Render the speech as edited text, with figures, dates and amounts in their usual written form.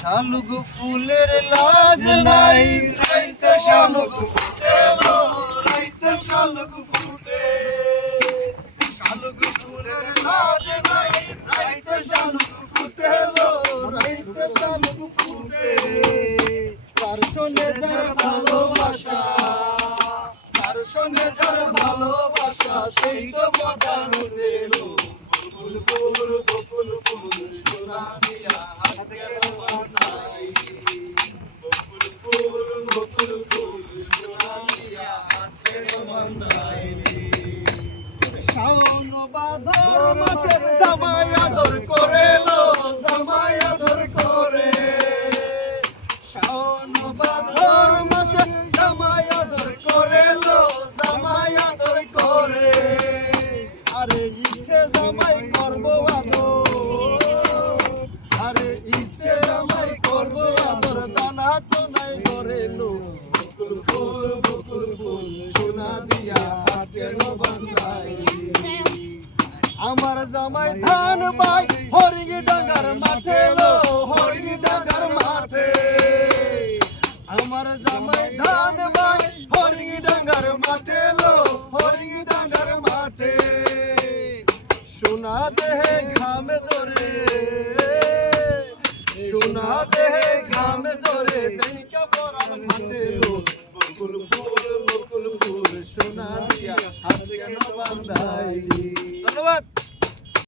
শালুক ফুলের লাজ নাই, রাইতে শালুক ফুটেলো, রাইতে শালুক ফুটে। শালুক ফুলের লাজ নাই, রাইতে শালুক ফুটেলো, রাইতে শালুক ফুটে। তার শোনে যার ভালোবাসা, তার শোনে যার ভালোবাসা, সেই তো মজা লুটেলো। বকুল ফুল, বকুল ফুল, সোনা দিয়া হাতে বাঁধাই। বকুল ফুল, বকুল ফুল, সোনা দিয়া হাতে বাঁধাই। শাওন ভাদর মাসে জামাই আদর করেলো, জামাই আদর করে। শাওন ভাদর মাসে জামাই আদর করেলো, জামাই আদর করে। আরে ইচ্ছে জামাই করবো আদর, আরে ইচ্ছে জামাই করবো আদর, দানা তো নাই ধরেলো। বকুল ফুল, বকুল ফুল, সোনা দিয়া হাতে বাঁধাই। আমার জামাই ধান বাই হরিং ডাঙ্গার মাঠে লো, হরিং ডাঙ্গার মাঠে। আমার জামাই ধান বাই হরিং ডাঙ্গার মাঠে লো, হরিং ডাঙ্গার মাঠে। সোনা দেহে ঘামে জোরে, সোনা দেহে ঘামে জোরে, দেখা পরাণ ফাটে লো। বকুল ফুল, বকুল ফুল, সোনা দিয়া হাতে বাঁধাই। ধন্যবাদ।